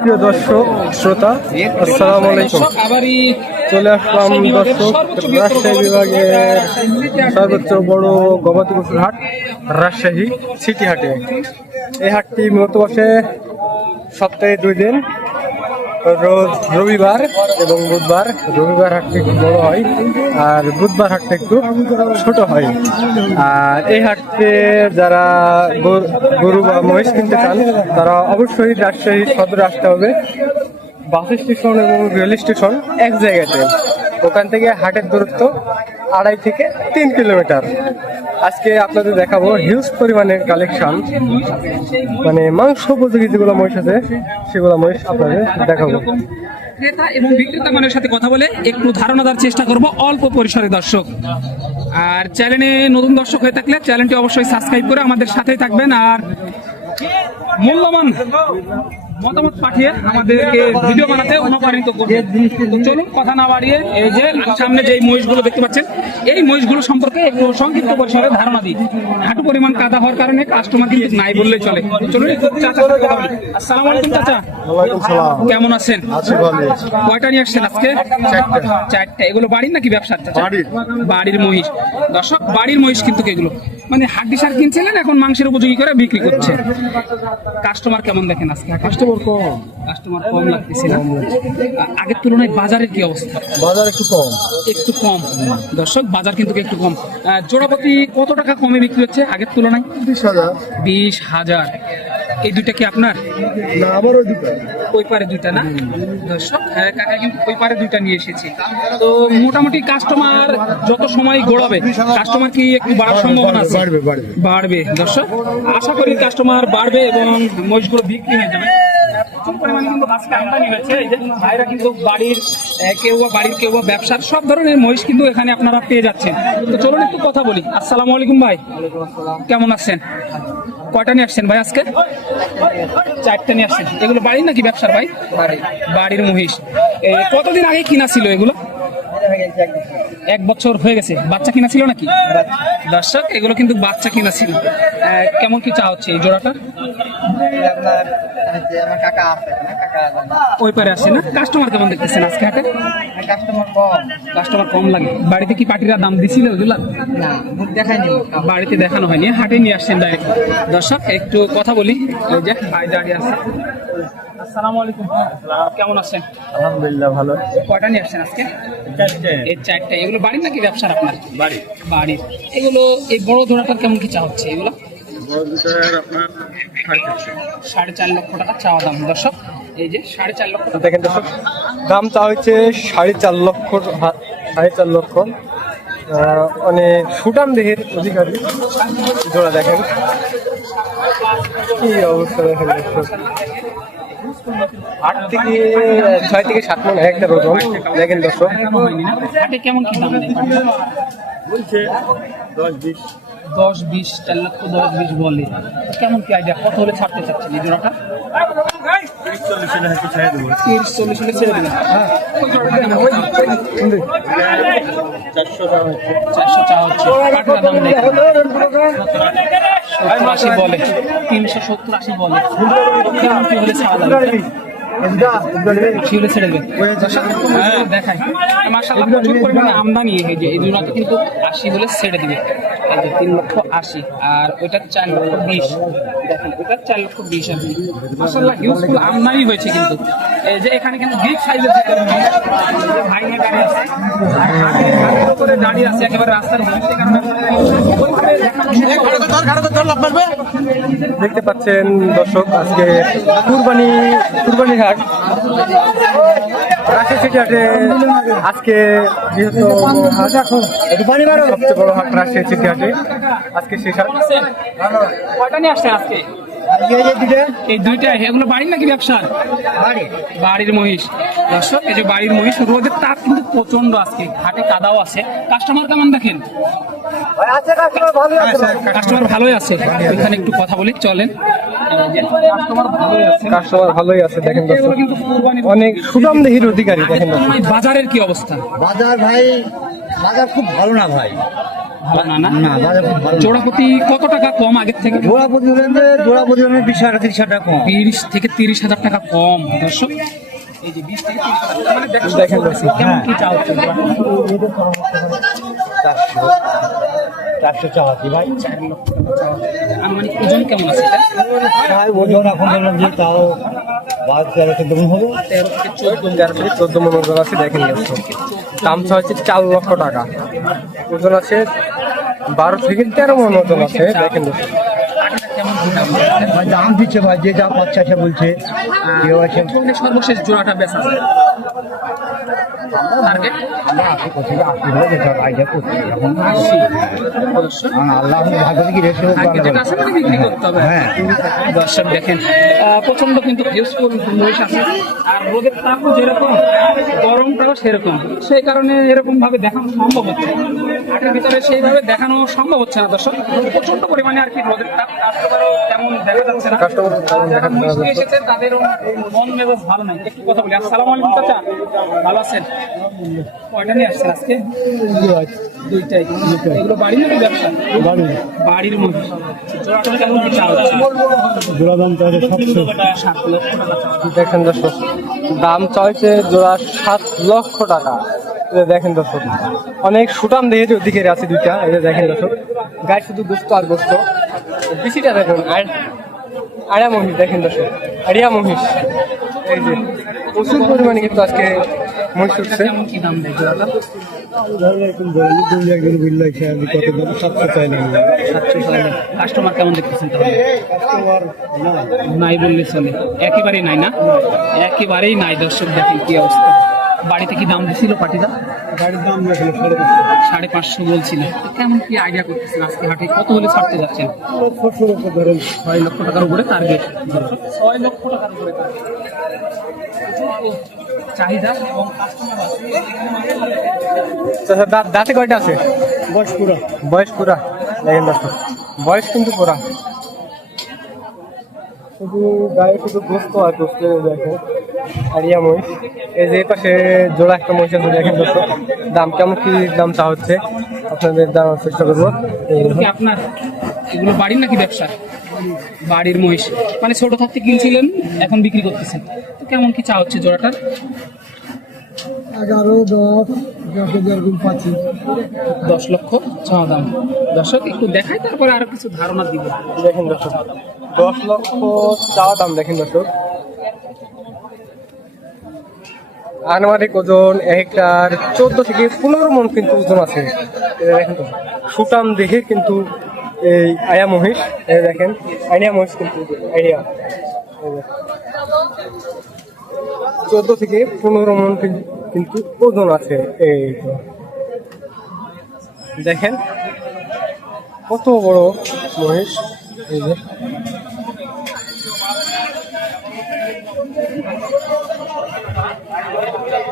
প্রিয় দর্শক, শ্রোতা, আসসালাম আলাইকুম। চলে আসলাম দর্শক, রাজশাহী বিভাগের সর্বোচ্চ বড় গবাদি পশুর হাট, রাজশাহী সিটি হাটে। এই হাটটি মূলত বসে সপ্তাহে দুই দিন। রবিবার এবং বুধবার, রবিবার হাটটা একটু বড় হয় আর বুধবার হাটটা একটু ছোট হয়। আর এই হাটে যারা গরু- বা মহিষ কিনতে চান, তারা অবশ্যই রাজশাহী সদরে আসতে হবে। বাস স্টেশন এবং রেল স্টেশন এক জায়গাতে। ওখান থেকে হাটের দূরত্ব আড়াই থেকে তিন কিলোমিটার। আজকে আপনাদের দেখাবো হিউজ পরিমাণের কালেকশন। মানে মাংস উপযোগী যেগুলো মহিষ আছে, সেগুলো মহিষ আপনাদের দেখাবো। ক্রেতা এবং বিক্রেতা মানের সাথে কথা বলে একটু ধারণা দেওয়ার চেষ্টা করব অল্প পরিসরে দর্শক। আর চ্যানেলে নতুন দর্শক হয়ে থাকলে চ্যানেলটি অবশ্যই সাবস্ক্রাইব করে আমাদের সাথেই থাকবেন। আর মূল্যবান মতামত পাঠিয়ে আমাদেরকে ভিডিও বানাতে অনুপ্রাণিত করবে। চলুন কথা না বাড়িয়ে এই যে সামনে যে মহিষগুলো দেখতে পাচ্ছেন এই মহিষগুলো সম্পর্কে একটু সংক্ষিপ্ত পরিসরে ধারণা দিই। হাঁটু পরিমাণ কাদা হওয়ার কারণে কাস্টমার কিন্তু নাই বললেই চলে। চলুন একটু চাচা কথা বলি। আসসালামু আলাইকুম চাচা। কেমন আছেন? কয়টা নিয়ে আসছেন আজকে? চারটা। এগুলো বাড়ির নাকি ব্যবসার বাড়ির। বাড়ির মহিষ। দর্শক বাড়ির মহিষ কিন্তু এগুলো। মানে হাড্ডি সার কিনছিলেন এখন মাংসের উপযোগী করে বিক্রি করছে। কাস্টমার কেমন দেখেন আজকে? কাস্টমার কম। কাস্টমার কম লাগতেছে না? আগের তুলনায় বাজারের কি অবস্থা? বাজার একটু কম। একটু কম। দর্শক বাজার কিন্তু একটু কম। জোড়াপতি কত টাকা কমে বিক্রি হচ্ছে আগের তুলনায়? বিশ হাজার। বিশ হাজার। এই দুইটা কি আপনার? না আবার ওই দুটো ওই পারে দুইটা না? দর্শক হ্যাঁ কাকা কিন্তু ওই পারে দুইটা নিয়ে এসেছি। তো মোটামুটি কাস্টমার যত সময় গড়াবে কাস্টমার কি একটু বাড়ার সম্ভাবনা আছে? বাড়বে বাড়বে বাড়বে। দর্শক আশা করি কাস্টমার বাড়বে এবং মহিষগুলো বিক্রি হয়ে যাবে। কিন্তু আজকে আমদানি হয়েছে। এই যে ভাইরা কিন্তু বাড়ির কেউ বা বাড়ির কেউ ব্যবসার সব ধরনের মহিষ কিন্তু এখানে আপনারা পেয়ে যাচ্ছেন। তো চলুন একটু কথা বলি। আসসালামু আলাইকুম ভাই। কেমন আছেন? কয়টা নিয়ে আসছেন ভাই আজকে? চারটা নিয়ে আসছেন। এগুলো বাড়ির নাকি ব্যবসার ভাই? বাড়ির। মহিষ। কতদিন আগে কিনা ছিল এগুলো? এক বছর হয়ে গেছে। বাচ্চা কিনা ছিল নাকি? দর্শক এগুলো কিন্তু বাচ্চা কিনা ছিল। কেমন কি চা হচ্ছে এই জোড়াটা? আপনার যে আমার কাকা আছে না? কাকা ওই পারে আসে না? কাস্টমার কেমন দেখতেছেন আজকে হাটে? কাস্টমার কম। কাস্টমার কম লাগে। বাড়িতে কি পার্টিরা দাম দিছিল ওগুলা না মুখ দেখায়নি বাড়িতে দেখানো হয়নি। হাটে নিয়ে আসছেন ডাইরেক্ট দর্শক একটু কথা বলি। এই যে ভাই দাঁড়িয়ে আছে। আসসালামু আলাইকুম। কেমন আছেন? আলহামদুলিল্লাহ ভালো। কয়টা নিয়ে আসছেন আজকে? এই চারটা। এগুলো বাড়ির নাকি ব্যবসার আপনার? বাড়ি বাড়ির। এগুলো এই বড় ধরাটার কেমন কি চা হচ্ছে এগুলো? সাড়ে চার লক্ষ টাকা চাওয়া দাম দর্শক। এই যে সাড়ে চার লক্ষ দেখেন দর্শক দামটা হচ্ছে সাড়ে চার লক্ষ সাড়ে চার লক্ষ। অনেক সুটাম দেহের অধিকারী। জোড়া দেখেন। কি অবস্থা দেখেন দর্শক। আট থেকে ছয় থেকে সাত মন একটা ওজন দেখেন দর্শক। কেমন কি দাম বলছে দশ বিশ। দশ, বিশ, চার লক্ষ, দশ, বিশ বলে। কেমন কি আইডিয়া কত হলে ছাড়তে চাচ্ছেন এই জোড়াটা? হ্যাঁ? চারশো আশি বলে। তিনশো সত্তর আশি বলে। কেমন কি হলে ছাড়া ছেড়ে হ্যাঁ, দেখাই। মাসাল্লাহ প্রচুর পরিমাণে আমদানি এই যে এই দুটাতে কিন্তু আশি হলে ছেড়ে দিবে। এই যে তিন লক্ষ আশি আর ওইটা চার লক্ষ বিশ। দেখেন ওইটা চার লক্ষ বিশ কি। মাসাল্লাহ হিউজফুল আমদানি হয়েছে কিন্তু। এই যে এখানে কিন্তু বিগ সাইজের ভাই দাঁড়িয়ে আছে আর দাঁড়িয়ে একেবারে রাস্তার দেখতে পাচ্ছেন দর্শক আজকে কুরবানি কুরবানি হাট। রাজশাহী সিটি হাটে আজকে যেহেতু সবচেয়ে বড় হাট রাজশাহী সিটি হাটে। আজকে শেষ হাট কয়টা নিয়ে আসছেন আজকে? এই দুইটা? এগুলো বাড়ির নাকি ব্যবসার বাড়ির মহিষ। দর্শক এই যে বাড়ির মহিষ রোদের তাপ কিন্তু প্রচণ্ড আজকে। কাদাও আছে। কাস্টমার কেমন দেখেন? কাস্টমার ভালোই আছে এখানে একটু কথা বলি চলেন। কাস্টমার ভালোই আছে। কাস্টমার ভালোই আছে দেখেন অনেক সুদাম দেহির অধিকারী দেখেন বাজারের কি অবস্থা? বাজার ভাই বাজার খুব ভালো না ভাই। ভালো না না না বাজার খুব ভালো না। জোড়া প্রতি কত টাকা কম আগের থেকে? বিশ হাজার তিরিশ হাজার টাকা কম। বিশ থেকে তিরিশ হাজার টাকা কম দর্শক। এই যে বিশ থেকে তিরিশ হাজার মানে কেমন কি চাও আনুমানিক ওজন কেমন আছে? এটা ভাই ওজন এখন বললাম যে তাও বারো তেরো চোদ্দ গুণ হবে। তেরো থেকে চোদ্দ তেরো থেকে চোদ্দ মন ওজন আছে দেখেন দাম হচ্ছে চার লক্ষ টাকা। ওজন আছে বারো থেকে তেরো মন ওজন আছে দেখেন টাকাটা কেমন কি দাম? ভাই দাম দিচ্ছে ভাই যে যা পাচ্ছে সে বলছে। কেউ আছে? সর্বশেষ জোড়াটা বেচা টার্গেট আমরা আশি কোথায় আশি হলে যেতে আইডিয়া করছি এখন আশি আল্লাহ ভাগ্য থেকে রেখে আছে মানে বিক্রি করতে হবে? হ্যাঁ। দর্শক দেখেন প্রচণ্ড কিন্তু ইউজফুল মহিষ আছে। আর রোদের তাপও যেরকম গরমটাও সেরকম। সেই কারণে এরকম ভাবে দেখানো সম্ভব হচ্ছে। হাটের ভিতরে সেইভাবে দেখানো সম্ভব হচ্ছে না দর্শক। প্রচণ্ড পরিমাণে আর কি রোদের তাপ কাস্টমারও তেমন দেখা যাচ্ছে না। যারা। মিষ্টি এসেছে তাদেরও মন মেজাজ ভালো নাই। একটু কথা বলি। আসসালামু আলাইকুম চাচা। ভালো আছেন? কয়টা নিয়ে আসছেন আজকে? দুইটাই। এগুলো বাড়ি নাকি ব্যবসা? বাড়ির। মধ্যে। জোড়াটা কেমন কি চাওয়া হচ্ছে? জোড়া দাম সাতশো। সাত লক্ষ টাকা দেখেন দর্শক দাম চাইছে জোড়া সাত লক্ষ টাকা। দেখেন দর্শক অনেক সুটাম দেখেছি ওদিকে আছে দুইটা। যে দেখেন দর্শক গায়ে শুধু গোস্ত আর গোস্ত। বেশিটা দেখুন আর আড়া মহিষ দেখেন দর্শক আড়িয়া মহিষ। এই যে প্রচুর পরিমাণে কিন্তু আজকে কাস্টমার কেমন দেখতেছেন নাই বললে চলে। একেবারেই নাই না? একেবারেই নাই দর্শক দেখেন কি অবস্থা। বাড়িতে কি দাম দিছিল পাটিদা সাড়ে পাঁচশো। সাড়ে পাঁচশো বলছিল। কেমন কি আইডিয়া করতেছেন আজকে হাটে? কত হলে ছাড়তে যাচ্ছেন? ছয় লক্ষ টাকার উপরে টার্গেট ছয় লক্ষ টাকার উপরে। চাহিদা এবং কাস্টমার আছে। দা- দাঁতে কয়টা আছে? বয়স পুরা। বয়স পুরা। বয়স কিন্তু পুরা। শুধু গায়ে শুধু গোস্ত আর গোস্ত দেখেন আরিয়া মহিষ। এই যে পাশে জোড়া একটা মহিষ আছে, দেখেন দোস্ত দাম কেমন, কি দাম চা হচ্ছে, আপনাদের দাম চেষ্টা করব। আপনার, এগুলো বাড়ির নাকি ব্যবসা বাড়ির মহিষ। মানে ছোট থাকতে কিনছিলেন, এখন বিক্রি করতেছেন। তো কেমন কি চা হচ্ছে জোড়াটার? এগারো দশ দশ পাচ্ছি দশ লক্ষ চা দাম দর্শক একটু দেখাই তারপরে আরও কিছু ধারণা দিব। দেখেন দর্শক দশ লক্ষ চাওয়া দাম দেখেন দর্শক। আনুমানিক ওজন একটার চোদ্দ থেকে পনেরো মন কিন্তু ওজন আছে। দেখেন তো সুটাম দেখে কিন্তু এই আয়া মহিষ দেখেন আইনিয়া মহিষ কিন্তু আইডিয়া চোদ্দ থেকে পনেরো মন কিন- কিন্তু ওজন আছে এই তো। দেখেন, কত বড় মহিষ এই যে।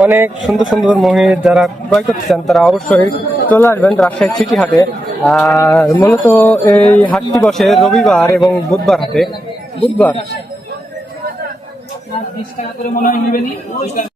অনেক সুন্দর সুন্দর মহিষ যারা ক্রয় করতে চান, তারা অবশ্যই চলে আসবেন রাজশাহী সিটি হাটে। আর মূলত এই হাটটি বসে রবিবার এবং বুধবার হাটে। বুধবার।